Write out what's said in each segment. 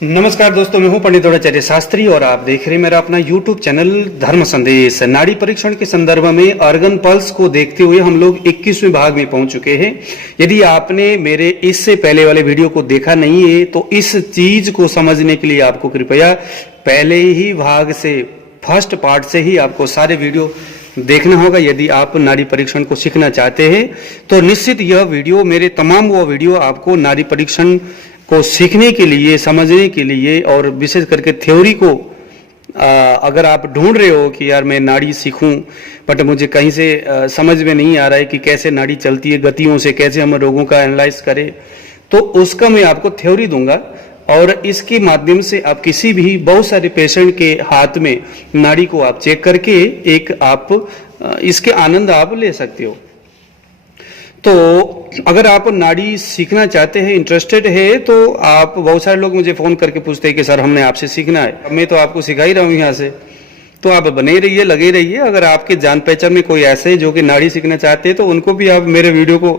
नमस्कार दोस्तों, मैं हूं पंडित द्रोणाचार्य शास्त्री और आप देख रहे हैं मेरा अपना YouTube चैनल धर्म संदेश। नाड़ी परीक्षण के संदर्भ में ऑर्गन पल्स को देखते हुए हम लोग 21वें भाग में पहुंच चुके हैं। यदि आपने मेरे इससे पहले वाले वीडियो को देखा नहीं है तो इस चीज को समझने के लिए आपको कृपया पहले ही भाग से, फर्स्ट पार्ट से ही आपको सारे वीडियो देखना होगा। यदि आप नाड़ी परीक्षण को सीखना चाहते हैं तो निश्चित यह वीडियो, मेरे तमाम वो वीडियो आपको नाड़ी परीक्षण को सीखने के लिए, समझने के लिए और विशेष करके थ्योरी को अगर आप ढूंढ रहे हो कि यार मैं नाड़ी सीखूं बट मुझे कहीं से समझ में नहीं आ रहा है कि कैसे नाड़ी चलती है, गतियों से कैसे हम रोगों का एनालाइज करें, तो उसका मैं आपको थ्योरी दूंगा और इसके माध्यम से आप किसी भी बहुत सारे पेशेंट के हाथ में नाड़ी को आप चेक करके एक आप इसके आनंद आप ले सकते हो। तो अगर आप नाड़ी सीखना चाहते हैं, इंटरेस्टेड है, तो आप, बहुत सारे लोग मुझे फोन करके पूछते हैं कि सर हमने आपसे सीखना है। मैं तो आपको सिखा ही रहा हूँ यहाँ से, तो आप बने रहिए, लगे रहिए। अगर आपके जान पहचान में कोई ऐसे जो कि नाड़ी सीखना चाहते हैं तो उनको भी आप मेरे वीडियो को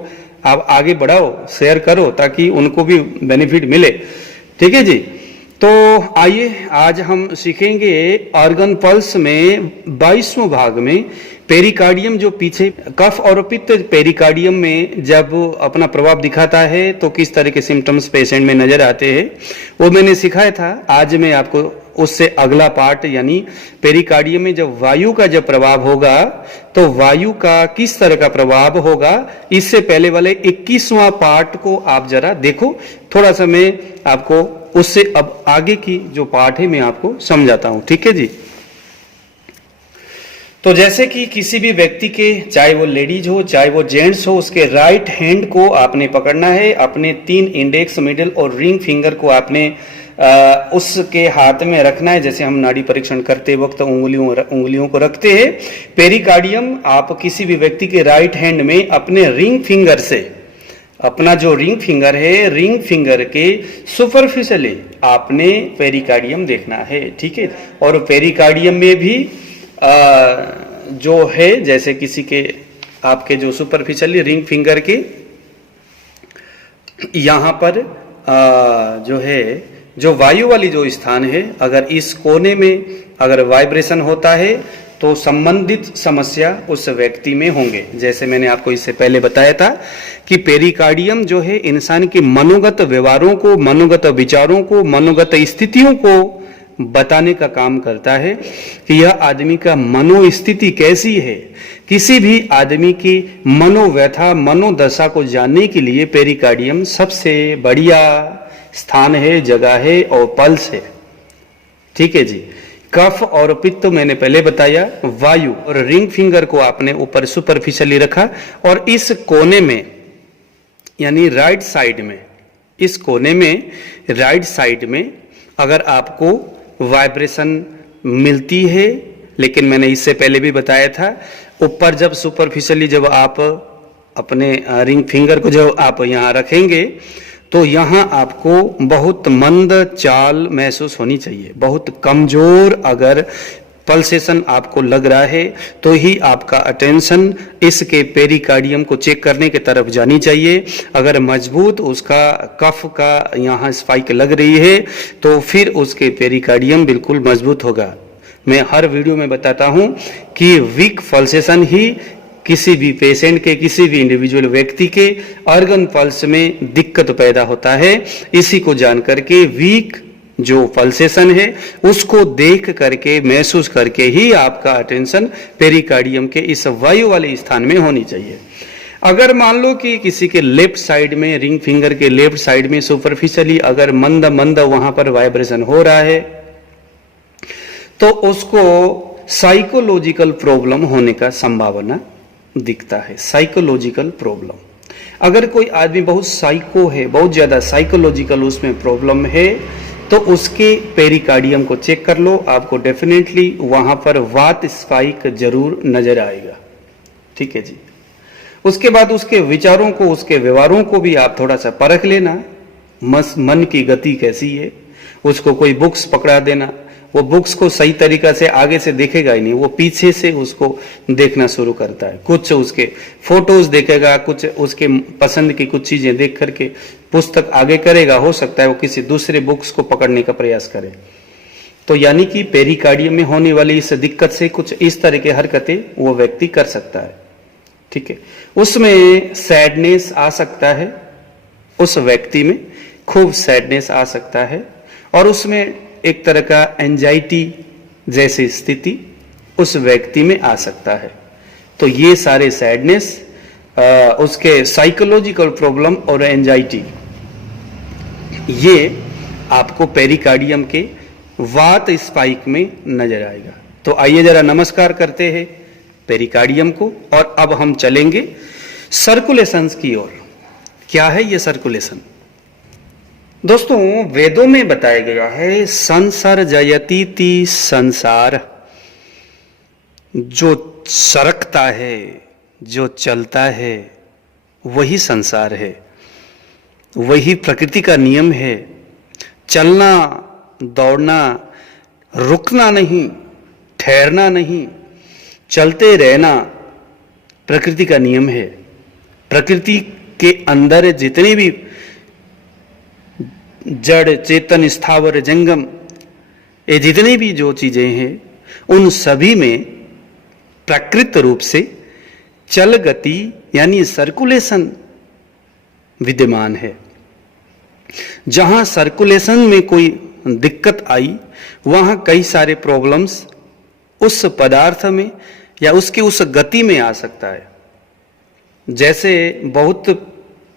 आप आगे बढ़ाओ, शेयर करो ताकि उनको भी बेनिफिट मिले। ठीक है जी। तो आइए आज हम सीखेंगे ऑर्गन पल्स में 22वें भाग में पेरिकार्डियम, जो पीछे कफ और पित्त पेरिकार्डियम में जब अपना प्रभाव दिखाता है तो किस तरह के सिम्टम्स पेशेंट में नजर आते हैं, वो मैंने सिखाया था। आज मैं आपको उससे अगला पार्ट, यानी पेरिकार्डियम में जब वायु का जब प्रभाव होगा तो वायु का किस तरह का प्रभाव होगा, इससे पहले वाले 21वां पार्ट को आप जरा देखो। थोड़ा सा मैं आपको उससे अब आगे की जो पार्ट है मैं आपको समझाता हूं। ठीक है जी। तो जैसे कि किसी भी व्यक्ति के, चाहे वो लेडीज हो चाहे वो जेंट्स हो, उसके राइट हैंड को आपने पकड़ना है। अपने 3 इंडेक्स, मिडिल और रिंग फिंगर को आपने उसके हाथ में रखना है, जैसे हम नाड़ी परीक्षण करते वक्त उंगलियों को रखते हैं। पेरिकार्डियम आप किसी भी व्यक्ति के राइट हैंड में अपने रिंग फिंगर से, अपना जो रिंग फिंगर है, रिंग फिंगर के सुपरफिशियली आपने पेरिकार्डियम देखना है। ठीक है। और पेरिकार्डियम में भी जो है, जैसे किसी के आपके जो सुपरफिशियली रिंग फिंगर के यहां पर जो है, जो वायु वाली जो स्थान है, अगर इस कोने में अगर वाइब्रेशन होता है तो संबंधित समस्या उस व्यक्ति में होंगे। जैसे मैंने आपको इससे पहले बताया था कि पेरिकार्डियम जो है इंसान के मनोगत व्यवहारों को, मनोगत विचारों को, मनोगत स्थितियों को बताने का काम करता है कि यह आदमी का मनोस्थिति कैसी है। किसी भी आदमी की मनोव्यथा, मनोदशा को जानने के लिए पेरिकार्डियम सबसे बढ़िया स्थान है, जगह है और पल्स है। ठीक है जी। कफ और पित्त मैंने पहले बताया, वायु और रिंग फिंगर को आपने ऊपर सुपरफिशियली रखा और इस कोने में, यानी राइट साइड में, इस कोने में राइट साइड में अगर आपको वाइब्रेशन मिलती है, लेकिन मैंने इससे पहले भी बताया था, ऊपर जब सुपरफिशियली जब आप अपने रिंग फिंगर को जब आप यहाँ रखेंगे तो यहाँ आपको बहुत मंद चाल महसूस होनी चाहिए। बहुत कमजोर अगर पल्सेशन आपको लग रहा है तो ही आपका अटेंशन इसके पेरिकार्डियम को चेक करने की तरफ जानी चाहिए। अगर मजबूत उसका कफ का यहाँ स्पाइक लग रही है तो फिर उसके पेरिकार्डियम बिल्कुल मजबूत होगा। मैं हर वीडियो में बताता हूँ कि वीक पल्सेशन ही किसी भी पेशेंट के, किसी भी इंडिविजुअल व्यक्ति के ऑर्गन पल्स में दिक्कत पैदा होता है। इसी को जान करके वीक जो पल्सेशन है उसको देख करके, महसूस करके ही आपका अटेंशन पेरिकार्डियम के इस वायु वाले स्थान में होनी चाहिए। अगर मान लो कि किसी के लेफ्ट साइड में, रिंग फिंगर के लेफ्ट साइड में सुपरफिशियली अगर मंद मंद वहां पर वाइब्रेशन हो रहा है तो उसको साइकोलॉजिकल प्रॉब्लम होने का संभावना दिखता है। साइकोलॉजिकल प्रॉब्लम, अगर कोई आदमी बहुत साइको है, बहुत ज्यादा साइकोलॉजिकल उसमें प्रॉब्लम है, तो उसके पेरिकार्डियम को चेक कर लो, आपको डेफिनेटली वहां पर वात स्पाइक जरूर नजर आएगा। ठीक है जी। उसके बाद उसके विचारों को, उसके व्यवहारों को भी आप थोड़ा सा परख लेना, मन की गति कैसी है। उसको कोई बुक्स पकड़ा देना, वो बुक्स को सही तरीका से आगे से देखेगा ही नहीं, वो पीछे से उसको देखना शुरू करता है। कुछ उसके फोटोज देखेगा, कुछ उसके पसंद की कुछ चीजें देख करके पुस्तक आगे करेगा, हो सकता है वो किसी दूसरे बुक्स को पकड़ने का प्रयास करे। तो यानी कि पेरिकार्डियम में होने वाली इस दिक्कत से कुछ इस तरह की हरकतें वो व्यक्ति कर सकता है। ठीक है, उसमें सैडनेस आ सकता है, उस व्यक्ति में खूब सैडनेस आ सकता है, और उसमें एक तरह का एंजाइटी जैसी स्थिति उस व्यक्ति में आ सकता है। तो ये सारे सैडनेस, उसके साइकोलॉजिकल प्रॉब्लम और एंजाइटी, ये आपको पेरिकार्डियम के वात स्पाइक में नजर आएगा। तो आइए जरा नमस्कार करते हैं पेरिकार्डियम को, और अब हम चलेंगे सर्कुलेशंस की ओर। क्या है ये सर्कुलेशन? दोस्तों, वेदों में बताया गया है संसर्जयतीति संसार, जो सरकता है, जो चलता है, वही संसार है, वही प्रकृति का नियम है। चलना, दौड़ना, रुकना नहीं, ठहरना नहीं, चलते रहना प्रकृति का नियम है। प्रकृति के अंदर जितने भी जड़, चेतन, स्थावर, जंगम, ये जितने भी जो चीजें हैं, उन सभी में प्राकृत रूप से चल गति यानी सर्कुलेशन विद्यमान है। जहां सर्कुलेशन में कोई दिक्कत आई, वहां कई सारे प्रॉब्लम्स उस पदार्थ में या उसकी उस गति में आ सकता है। जैसे बहुत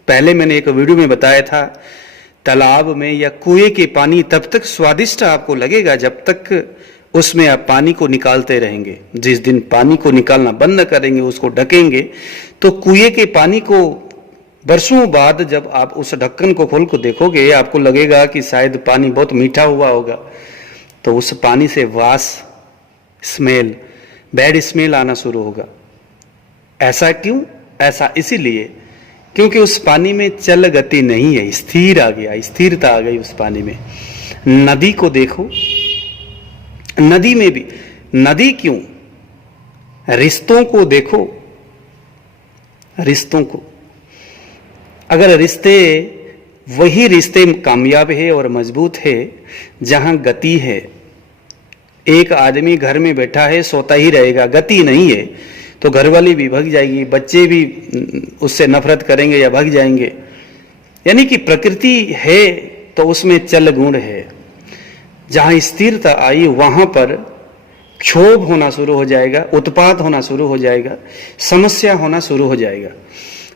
पहले मैंने एक वीडियो में बताया था, तालाब में या कुएं के पानी तब तक स्वादिष्ट आपको लगेगा जब तक उसमें आप पानी को निकालते रहेंगे। जिस दिन पानी को निकालना बंद करेंगे, उसको ढकेंगे, तो कुएं के पानी को बरसों बाद जब आप उस ढक्कन को खोल को देखोगे, आपको लगेगा कि शायद पानी बहुत मीठा हुआ होगा। तो उस पानी से वास, स्मेल, बैड स्मेल आना शुरू होगा। ऐसा क्यों? ऐसा इसीलिए क्योंकि उस पानी में चल गति नहीं है, स्थिर आ गया, स्थिरता आ गई उस पानी में। नदी को देखो, नदी में भी, नदी क्यों? रिश्तों को देखो, रिश्तों को, अगर रिश्ते, वही रिश्ते कामयाब है और मजबूत है जहां गति है। एक आदमी घर में बैठा है, सोता ही रहेगा, गति नहीं है, तो घरवाली भी भग जाएगी, बच्चे भी उससे नफरत करेंगे या भग जाएंगे। यानी कि प्रकृति है तो उसमें चल गुण है। जहां स्थिरता आई, वहां पर क्षोभ होना शुरू हो जाएगा, उत्पात होना शुरू हो जाएगा, समस्या होना शुरू हो जाएगा।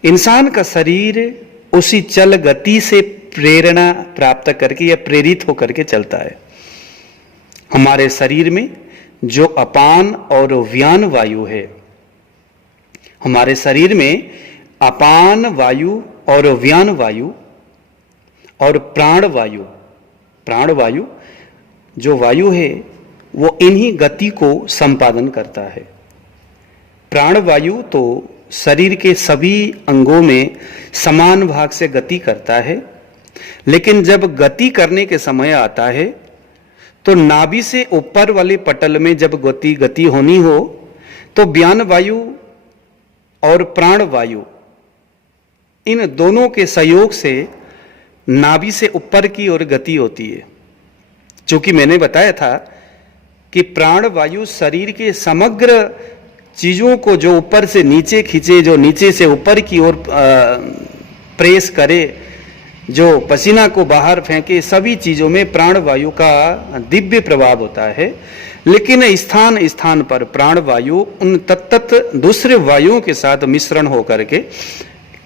इंसान का शरीर उसी चल गति से प्रेरणा प्राप्त करके या प्रेरित होकर के चलता है। हमारे शरीर में जो अपान और व्यान वायु है, हमारे शरीर में अपान वायु और व्यान वायु और प्राण वायु, प्राण वायु जो वायु है वो इन्हीं गति को संपादन करता है। प्राण वायु तो शरीर के सभी अंगों में समान भाग से गति करता है, लेकिन जब गति करने के समय आता है तो नाभि से ऊपर वाले पटल में जब गति होनी हो तो व्यान वायु और प्राण वायु, इन दोनों के सहयोग से नाभि से ऊपर की ओर गति होती है। चूंकि मैंने बताया था कि प्राण वायु शरीर के समग्र चीजों को जो ऊपर से नीचे खींचे, जो नीचे से ऊपर की ओर प्रेस करे, जो पसीना को बाहर फेंके, सभी चीजों में प्राण वायु का दिव्य प्रभाव होता है। लेकिन स्थान स्थान पर प्राण वायु उन तत्त दूसरे वायुओं के साथ मिश्रण होकर के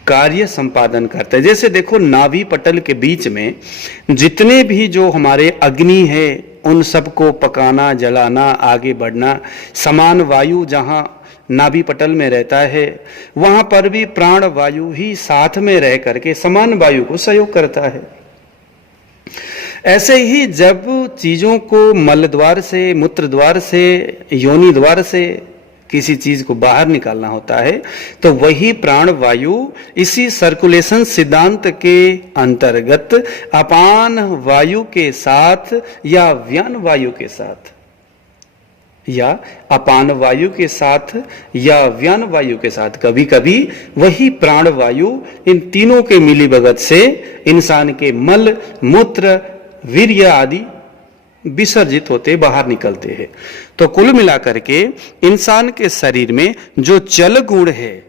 कार्य संपादन करता है। जैसे देखो, नाभि पटल के बीच में जितने भी जो हमारे अग्नि है, उन सबको पकाना, जलाना, आगे बढ़ना, समान वायु जहां नाभि पटल में रहता है, वहां पर भी प्राण वायु ही साथ में रह करके समान वायु को सहयोग करता है। ऐसे ही जब चीजों को मल द्वार से, मूत्र द्वार से, योनि द्वार से किसी चीज को बाहर निकालना होता है, तो वही प्राण वायु इसी सर्कुलेशन सिद्धांत के अंतर्गत अपान वायु के साथ या व्यान वायु के साथ या अपान वायु के साथ या व्यान वायु के साथ, कभी कभी वही प्राण वायु इन तीनों के मिलीभगत से इंसान के मल, मूत्र, वीर्य आदि विसर्जित होते बाहर निकलते हैं। तो कुल मिलाकर के इंसान के शरीर में जो चल गुण है,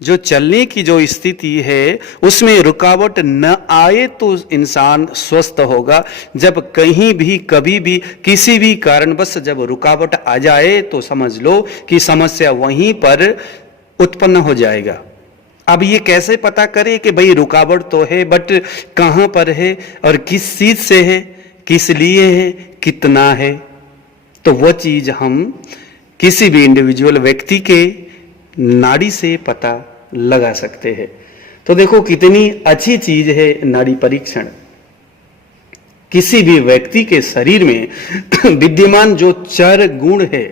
जो चलने की जो स्थिति है, उसमें रुकावट न आए तो इंसान स्वस्थ होगा। जब कहीं भी कभी भी किसी भी कारणवश जब रुकावट आ जाए तो समझ लो कि समस्या वहीं पर उत्पन्न हो जाएगा। अब ये कैसे पता करें कि भाई रुकावट तो है, बट कहाँ पर है और किस चीज से है, किस लिए है, कितना है, तो वो चीज हम किसी भी इंडिविजुअल व्यक्ति के नाड़ी से पता लगा सकते हैं। तो देखो कितनी अच्छी चीज है नाड़ी परीक्षण। किसी भी व्यक्ति के शरीर में विद्यमान जो चर गुण है,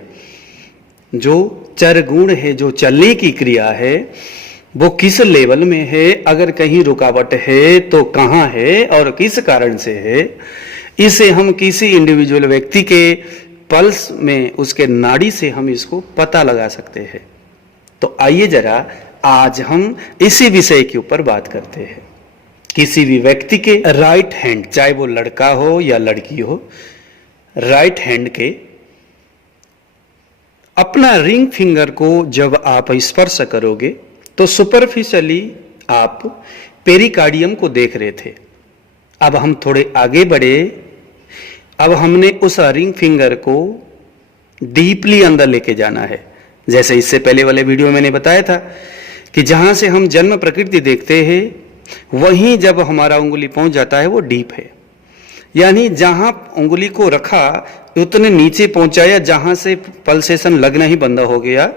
जो चलने की क्रिया है, वो किस लेवल में है, अगर कहीं रुकावट है तो कहाँ है और किस कारण से है, इसे हम किसी इंडिविजुअल व्यक्ति के पल्स में, उसके नाड़ी से हम इसको पता लगा सकते हैं। तो आइए जरा आज हम इसी विषय के ऊपर बात करते हैं। किसी भी व्यक्ति के राइट हैंड, चाहे वो लड़का हो या लड़की हो, राइट हैंड के अपना रिंग फिंगर को जब आप स्पर्श करोगे तो सुपरफिशियली आप पेरिकार्डियम को देख रहे थे। अब हम थोड़े आगे बढ़े, अब हमने उस रिंग फिंगर को डीपली अंदर लेके जाना है। जैसे इससे पहले वाले वीडियो में मैंने बताया था कि जहां से हम जन्म प्रकृति देखते हैं, वहीं जब हमारा उंगली पहुंच जाता है वो डीप है। यानी जहां उंगली को रखा उतने नीचे पहुंचाया, जहां से पल्सेशन लगना ही बंद हो गया,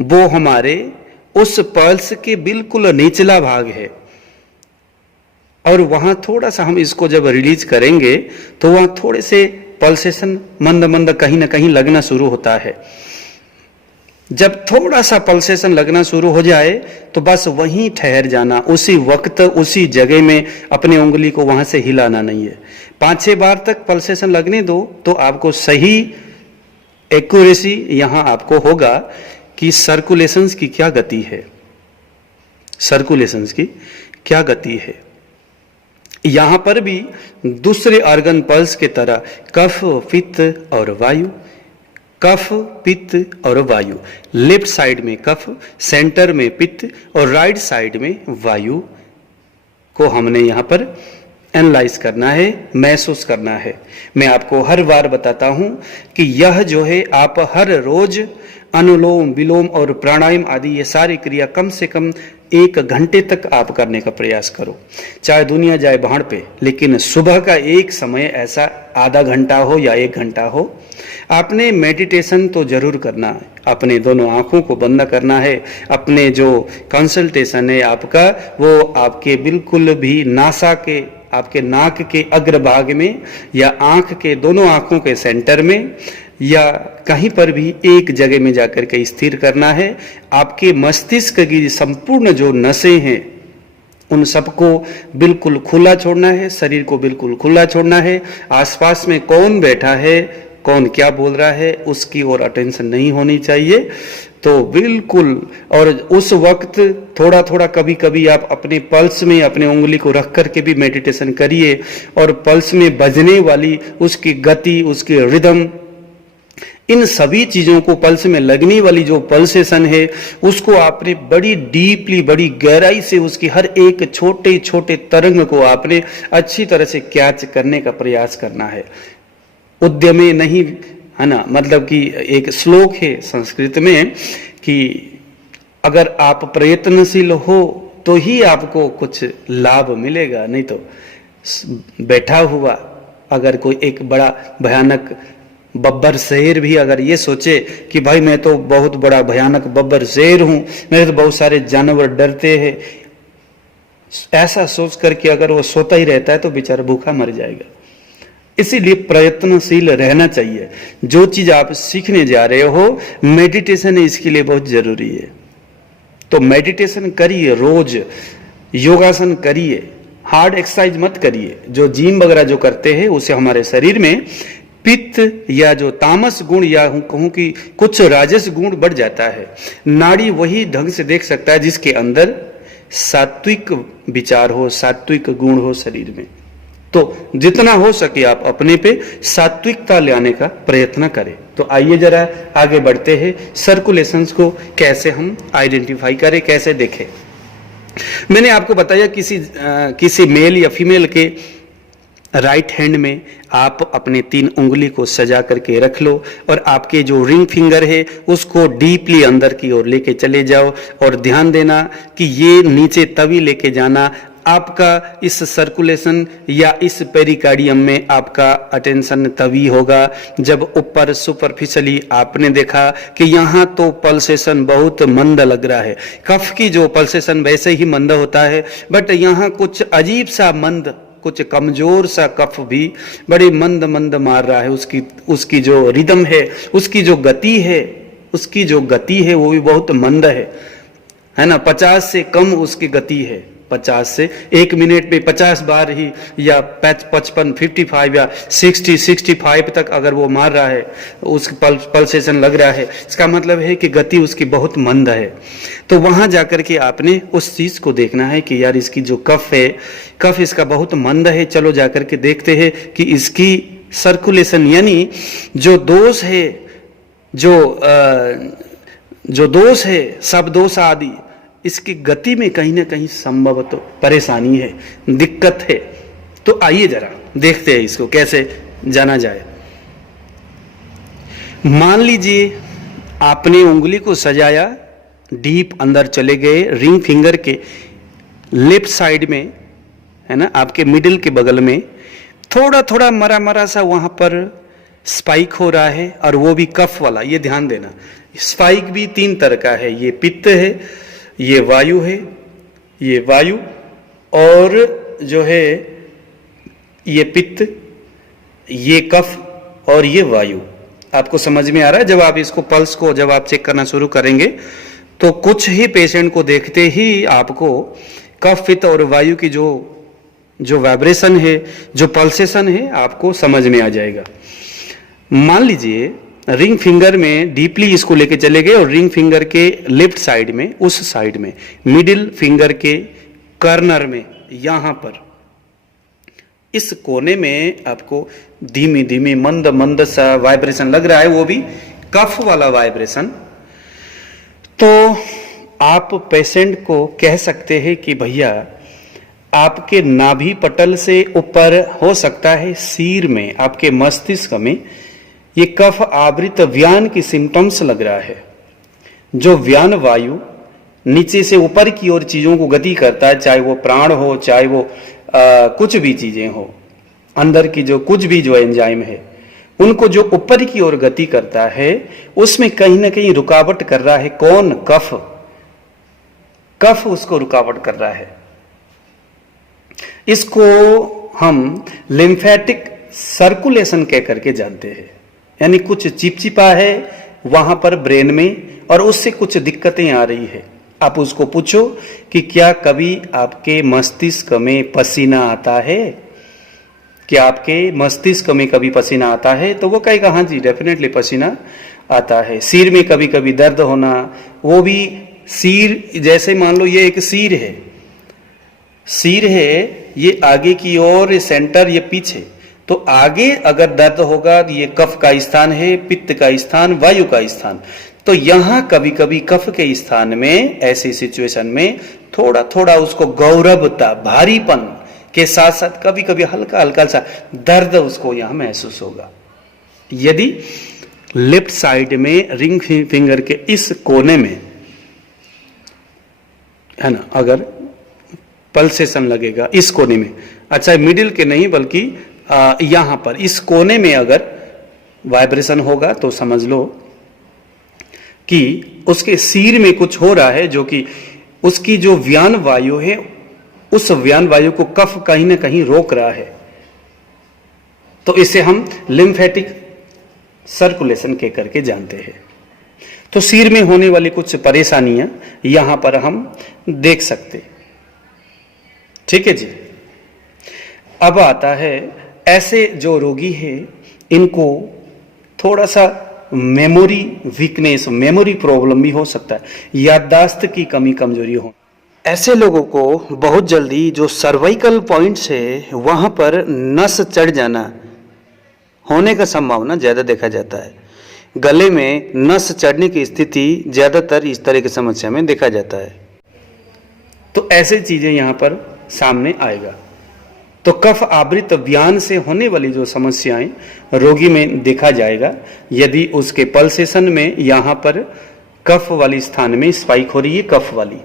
वो हमारे उस पल्स के बिल्कुल निचला भाग है। और वहां थोड़ा सा हम इसको जब रिलीज करेंगे तो वहां थोड़े से पल्सेशन मंद मंद कहीं ना कहीं लगना शुरू होता है। जब थोड़ा सा पल्सेशन लगना शुरू हो जाए तो बस वहीं ठहर जाना, उसी वक्त उसी जगह में, अपनी उंगली को वहां से हिलाना नहीं है। 5-6 बार तक पल्सेशन लगने दो तो आपको सही एक्यूरेसी यहां आपको होगा कि सर्कुलेशंस की क्या गति है, सर्कुलेशंस की क्या गति है। यहां पर भी दूसरे ऑर्गन पल्स के तरह कफ, पित्त और वायु, कफ, पित्त और वायु, लेफ्ट साइड में कफ, सेंटर में पित्त और राइट साइड में वायु को हमने यहां पर एनालाइज करना है, महसूस करना है। मैं आपको हर बार बताता हूं कि यह जो है आप हर रोज अनुलोम विलोम और प्राणायाम आदि ये सारी क्रिया कम से कम 1 घंटे तक आप करने का प्रयास करो। चाहे दुनिया जाए भाड़ पे, लेकिन सुबह का एक समय ऐसा आधा घंटा हो या 1 घंटा हो, आपने मेडिटेशन तो जरूर करना है। अपने दोनों आंखों को बंद करना है। अपने जो कंसल्टेशन है आपका, वो आपके बिल्कुल भी नासा के, आपके नाक के अग्रभाग में या आंख के दोनों आंखों के सेंटर में या कहीं पर भी एक जगह में जाकर के स्थिर करना है। आपके मस्तिष्क की संपूर्ण जो नसें हैं उन सबको बिल्कुल खुला छोड़ना है, शरीर को बिल्कुल खुला छोड़ना है। आसपास में कौन बैठा है, कौन क्या बोल रहा है, उसकी ओर अटेंशन नहीं होनी चाहिए। तो बिल्कुल, और उस वक्त थोड़ा थोड़ा कभी कभी आप अपने पल्स में अपने उंगली को रख करके भी मेडिटेशन करिए, और पल्स में बजने वाली उसकी गति, उसकी रिदम, इन सभी चीजों को, पल्स में लगने वाली जो पल्सेशन है उसको आपने बड़ी डीपली, बड़ी गहराई से उसकी हर एक छोटे छोटे तरंग को आपने अच्छी तरह से कैच करने का प्रयास करना है। उद्यमे नहीं, है ना, मतलब कि एक श्लोक है संस्कृत में कि अगर आप प्रयत्नशील हो तो ही आपको कुछ लाभ मिलेगा, नहीं तो बैठा हुआ अगर कोई एक बड़ा भयानक बब्बर शेर भी अगर ये सोचे कि भाई मैं तो बहुत बड़ा भयानक बब्बर शेर हूं, मेरे तो बहुत सारे जानवर डरते हैं, ऐसा सोच करके अगर वो सोता ही रहता है तो बेचारा भूखा मर जाएगा। इसीलिए प्रयत्नशील रहना चाहिए। जो चीज आप सीखने जा रहे हो, मेडिटेशन इसके लिए बहुत जरूरी है। तो मेडिटेशन करिए, रोज योगासन करिए, हार्ड एक्सरसाइज मत करिए। जो जिम वगैरह जो करते हैं उसे हमारे शरीर में पित्त या जो तामस गुण या कहूं कि कुछ राजस गुण बढ़ जाता है। नाड़ी वही ढंग से देख सकता है जिसके अंदर सात्विक विचार हो, सात्विक गुण हो शरीर में। तो जितना हो सके आप अपने पे सात्विकता लाने का प्रयत्न करें। तो आइए जरा आगे बढ़ते हैं, सर्कुलेशंस को कैसे हम आइडेंटिफाई करें, कैसे देखें। मैंने आपको बताया किसी मेल या फीमेल के राइट हैंड में आप अपने 3 उंगली को सजा करके रख लो और आपके जो रिंग फिंगर है उसको डीपली अंदर की ओर लेके चले जाओ और ध्यान देना कि ये नीचे तभी लेके जाना। आपका इस सर्कुलेशन या इस पेरिकार्डियम में आपका अटेंशन तभी होगा जब ऊपर सुपरफिशियली आपने देखा कि यहाँ तो पल्सेशन बहुत मंद लग रहा है। कफ की जो पल्सेशन वैसे ही मंद होता है, बट यहाँ कुछ अजीब सा मंद, कुछ कमजोर सा कफ भी बड़े मंद मंद मार रहा है। उसकी जो रिदम है, उसकी जो गति है वो भी बहुत मंद है ना। 50 से कम उसकी गति है। 50 से 1 मिनट में 50 बार ही या 55, 55 या 65 तक अगर वो मार रहा है, उस पल्सेशन लग रहा है, इसका मतलब है कि गति उसकी बहुत मंद है। तो वहां जाकर के आपने उस चीज को देखना है कि यार इसकी जो कफ है, कफ इसका बहुत मंद है। चलो जाकर के देखते हैं कि इसकी सर्कुलेशन यानी जो दोष है, जो दोष है, सब दोष आदि, इसकी गति में कहीं ना कहीं संभवतः परेशानी है, दिक्कत है। तो आइए जरा देखते हैं इसको कैसे जाना जाए। मान लीजिए आपने उंगली को सजाया, डीप अंदर चले गए, रिंग फिंगर के लेफ्ट साइड में है ना, आपके मिडिल के बगल में थोड़ा थोड़ा मरा मरा सा वहां पर स्पाइक हो रहा है, और वो भी कफ वाला। ये ध्यान देना, स्पाइक भी 3 तरह का है। ये पित्त है, ये वायु है, ये वायु, और जो है ये पित्त, ये कफ और ये वायु। आपको समझ में आ रहा है? जब आप इसको पल्स को जब आप चेक करना शुरू करेंगे तो कुछ ही पेशेंट को देखते ही आपको कफ, पित्त और वायु की जो वाइब्रेशन है, जो पल्सेशन है, आपको समझ में आ जाएगा। मान लीजिए रिंग फिंगर में डीपली इसको लेके चले गए और रिंग फिंगर के लेफ्ट साइड में, उस साइड में, मिडिल फिंगर के कॉर्नर में, यहां पर इस कोने में आपको धीमी धीमी मंद मंद सा वाइब्रेशन लग रहा है, वो भी कफ वाला वाइब्रेशन। तो आप पेशेंट को कह सकते हैं कि भैया आपके नाभि पटल से ऊपर, हो सकता है सिर में, आपके मस्तिष्क में ये कफ आवृत व्यान की सिम्टम्स लग रहा है। जो व्यान वायु नीचे से ऊपर की ओर चीजों को गति करता है, चाहे वो प्राण हो, चाहे वो कुछ भी चीजें हो, अंदर की जो कुछ भी जो एंजाइम है, उनको जो ऊपर की ओर गति करता है, उसमें कहीं ना कहीं रुकावट कर रहा है। कौन? कफ उसको रुकावट कर रहा है। इसको हम लिम्फेटिक सर्कुलेशन कह करके जानते हैं। यानी कुछ चिपचिपा है वहां पर ब्रेन में और उससे कुछ दिक्कतें आ रही है। आप उसको पूछो कि क्या कभी आपके मस्तिष्क में पसीना आता है? क्या आपके मस्तिष्क में कभी पसीना आता है? तो वो कहेगा हाँ जी, डेफिनेटली पसीना आता है। सिर में कभी कभी दर्द होना, वो भी सिर, जैसे मान लो ये एक सिर है, ये आगे की ओर, सेंटर, ये पीछे। तो आगे अगर दर्द होगा तो ये कफ का स्थान है, पित्त का स्थान, वायु का स्थान। तो यहां कभी कभी कफ के स्थान में, ऐसी सिचुएशन में थोड़ा थोड़ा उसको गौरवता, भारीपन के साथ साथ कभी कभी हल्का हल्का सा दर्द उसको यहां महसूस होगा। यदि लेफ्ट साइड में रिंग फिंगर के इस कोने में है ना, अगर पल्सेशन लगेगा इस कोने में, अच्छा मिडिल के नहीं बल्कि यहां पर इस कोने में अगर वाइब्रेशन होगा तो समझ लो कि उसके सिर में कुछ हो रहा है, जो कि उसकी जो व्यान वायु है, उस व्यान वायु को कफ कहीं ना कहीं रोक रहा है। तो इसे हम लिम्फेटिक सर्कुलेशन कह करके जानते हैं। तो सिर में होने वाली कुछ परेशानियां यहां पर हम देख सकते। ठीक है जी। अब आता है ऐसे जो रोगी है इनको थोड़ा सा मेमोरी वीकनेस, मेमोरी प्रॉब्लम भी हो सकता है, याददाश्त की कमी कमजोरी हो। ऐसे लोगों को बहुत जल्दी जो सर्वाइकल पॉइंट्स है वहाँ पर नस चढ़ जाना होने का संभावना ज़्यादा देखा जाता है। गले में नस चढ़ने की स्थिति ज़्यादातर इस तरह की समस्या में देखा जाता है। तो ऐसे चीज़ें यहाँ पर सामने आएगा। तो कफ आवृत व्यान से होने वाली जो समस्याएं रोगी में देखा जाएगा, यदि उसके पल्सेशन में यहाँ पर कफ वाली स्थान में स्पाइक हो रही है, कफ वाली।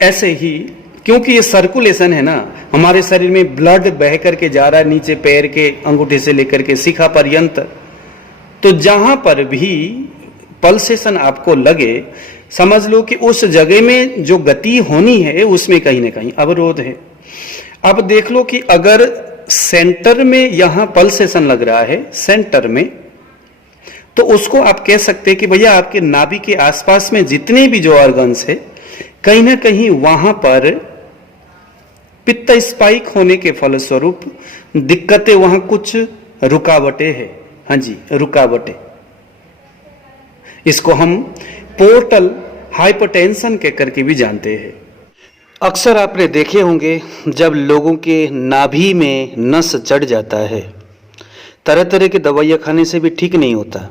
ऐसे ही क्योंकि ये सर्कुलेशन है ना, हमारे शरीर में ब्लड बह करके जा रहा है नीचे पैर के अंगूठे से लेकर के शिखा पर्यंत, तो जहां पर भी पल्सेशन आपको लगे समझ लो कि उस जगह में जो गति होनी है उसमें कहीं ना कहीं अवरोध है। अब देख लो कि अगर सेंटर में यहां पल्सेशन लग रहा है सेंटर में, तो उसको आप कह सकते हैं कि भैया आपके नाभि के आसपास में जितने भी जो ऑर्गन्स है कहीं ना कहीं वहां पर पित्त स्पाइक होने के फलस्वरूप दिक्कतें, वहां कुछ रुकावटें हैं। हाँ जी, रुकावटें। इसको हम पोर्टल हाइपरटेंशन के करके भी जानते हैं। अक्सर आपने देखे होंगे जब लोगों के नाभि में नस चढ़ जाता है, तरह तरह की दवाइयाँ खाने से भी ठीक नहीं होता।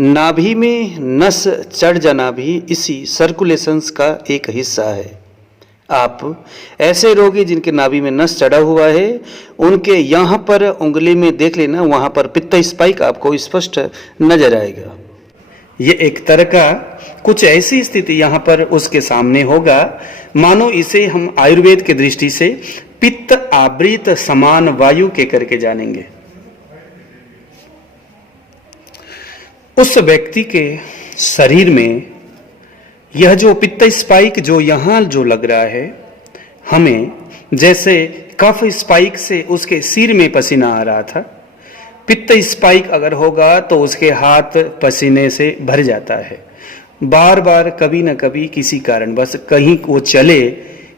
नाभि में नस चढ़ जाना भी इसी सर्कुलेशंस का एक हिस्सा है। आप ऐसे रोगी जिनके नाभि में नस चढ़ा हुआ है उनके यहाँ पर उंगली में देख लेना, वहाँ पर पित्त स्पाइक आपको स्पष्ट नजर आएगा। ये एक तरह का कुछ ऐसी स्थिति यहाँ पर उसके सामने होगा मानो इसे हम आयुर्वेद के दृष्टि से पित्त आवृत समान वायु के करके जानेंगे। उस व्यक्ति के शरीर में यह जो पित्त स्पाइक जो यहाँ जो लग रहा है, हमें जैसे कफ स्पाइक से उसके सिर में पसीना आ रहा था, पित्त स्पाइक अगर होगा तो उसके हाथ पसीने से भर जाता है। बार बार कभी न कभी किसी कारण बस कहीं वो चले,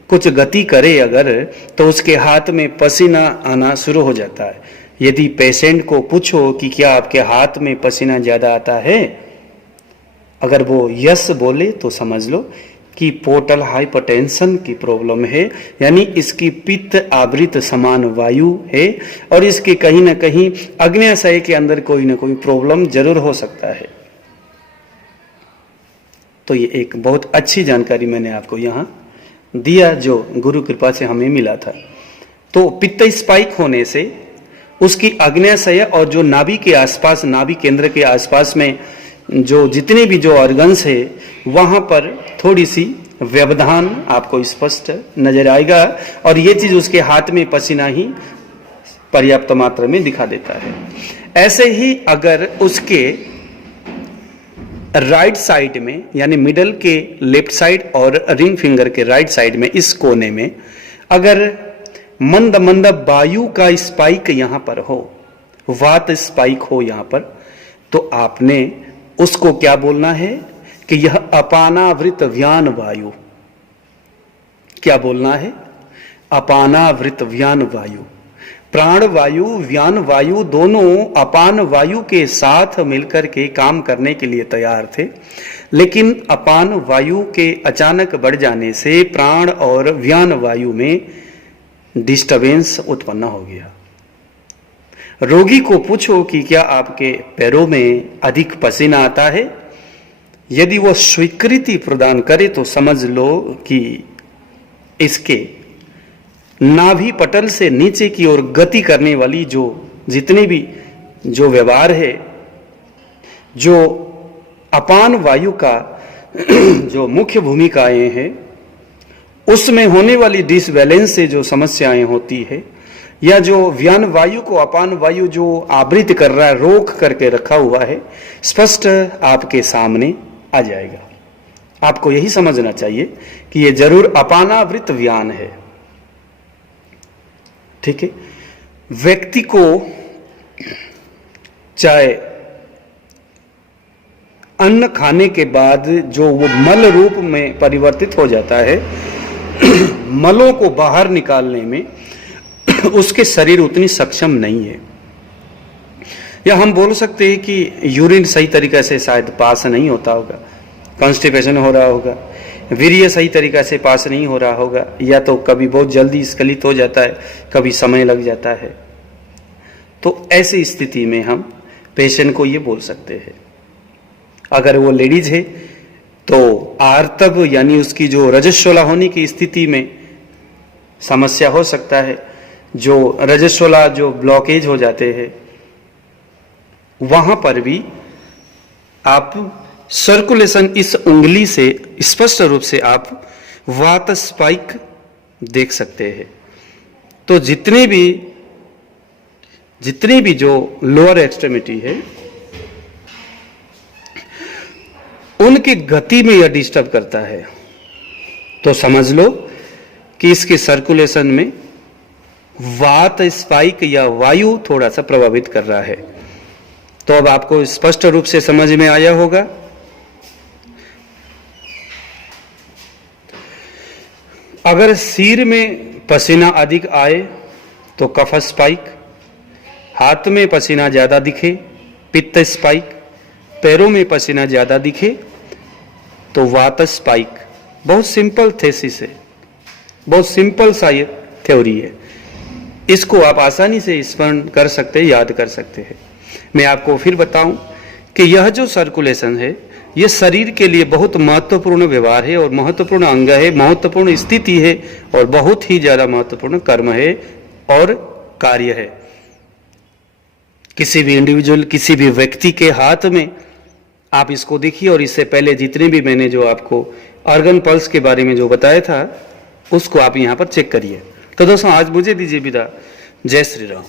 कुछ गति करे अगर, तो उसके हाथ में पसीना आना शुरू हो जाता है। यदि पेशेंट को पूछो कि क्या आपके हाथ में पसीना ज़्यादा आता है, अगर वो यस बोले तो समझ लो कि पोर्टल हाइपरटेंशन की प्रॉब्लम है, यानी इसकी पित्त आवृत समान वायु है और इसके कहीं ना कहीं अग्न्याशय के अंदर कोई ना कोई प्रॉब्लम जरूर हो सकता है। तो ये एक बहुत अच्छी जानकारी मैंने आपको यहाँ दिया जो गुरु कृपा से हमें मिला था। तो पित्त स्पाइक होने से उसकी अग्न्याशय और जो नाभि के आसपास, नाभि केंद्र के आसपास में जो जितने भी जो ऑर्गन्स है वहाँ पर थोड़ी सी व्यवधान आपको स्पष्ट नजर आएगा और ये चीज उसके हाथ में पसीना ही पर्याप्त मात्रा में दिखा देता है। ऐसे ही अगर उसके राइट साइड में यानी मिडल के लेफ्ट साइड और रिंग फिंगर के राइट साइड में इस कोने में अगर मंद मंद वायु का स्पाइक यहाँ पर हो, वात स्पाइक हो यहाँ पर, तो आपने उसको क्या बोलना है कि यह अपानावृत व्यान वायु। क्या बोलना है? अपानावृत व्यान वायु। प्राण वायु, व्यान वायु दोनों अपान वायु के साथ मिलकर के काम करने के लिए तैयार थे, लेकिन अपान वायु के अचानक बढ़ जाने से प्राण और व्यान वायु में डिस्टरबेंस उत्पन्न हो गया। रोगी को पूछो कि क्या आपके पैरों में अधिक पसीना आता है? यदि वो स्वीकृति प्रदान करे तो समझ लो कि इसके नाभि पटल से नीचे की ओर गति करने वाली जो जितने भी जो व्यवहार है, जो अपान वायु का जो मुख्य भूमिकाएं हैं, उसमें होने वाली डिसबैलेंस से जो समस्याएं होती है, या जो व्यान वायु को अपान वायु जो आवृत कर रहा है, रोक करके रखा हुआ है, स्पष्ट आपके सामने आ जाएगा। आपको यही समझना चाहिए कि ये जरूर अपानावृत व्यान है। ठीक है। व्यक्ति को चाहे अन्न खाने के बाद जो वो मल रूप में परिवर्तित हो जाता है, मलों को बाहर निकालने में उसके शरीर उतनी सक्षम नहीं है। या हम बोल सकते हैं कि यूरिन सही तरीके से शायद पास नहीं होता होगा, कॉन्स्टिपेशन हो रहा होगा, वीर्य सही तरीके से पास नहीं हो रहा होगा, या तो कभी बहुत जल्दी स्खलित हो जाता है, कभी समय लग जाता है। तो ऐसी स्थिति में हम पेशेंट को ये बोल सकते हैं। अगर वो लेडीज है तो आर्तव यानी उसकी जो रजस्वला होने की स्थिति में समस्या हो सकता है। जो रजस्वला जो ब्लॉकेज हो जाते हैं वहां पर भी आप सर्कुलेशन इस उंगली से स्पष्ट रूप से आप वात स्पाइक देख सकते हैं। तो जितने भी जो लोअर एक्सट्रीमिटी है उनकी गति में यह डिस्टर्ब करता है, तो समझ लो कि इसके सर्कुलेशन में वात स्पाइक या वायु थोड़ा सा प्रभावित कर रहा है। तो अब आपको स्पष्ट रूप से समझ में आया होगा। अगर सिर में पसीना अधिक आए तो कफ स्पाइक, हाथ में पसीना ज्यादा दिखे पित्त स्पाइक, पैरों में पसीना ज्यादा दिखे तो वात स्पाइक। बहुत सिंपल थेसिस है, बहुत सिंपल सा ये थ्योरी है। इसको आप आसानी से स्मरण कर सकते हैं, याद कर सकते हैं। मैं आपको फिर बताऊं कि यह जो सर्कुलेशन है यह शरीर के लिए बहुत महत्वपूर्ण व्यवहार है और महत्वपूर्ण अंग है, महत्वपूर्ण स्थिति है और बहुत ही ज्यादा महत्वपूर्ण कर्म है और कार्य है। किसी भी इंडिविजुअल, किसी भी व्यक्ति के हाथ में आप इसको देखिए, और इससे पहले जितने भी मैंने जो आपको ऑर्गन पल्स के बारे में जो बताया था उसको आप यहाँ पर चेक करिए। तो दोस्तों आज मुझे दीजिए विदा। जय श्री राम।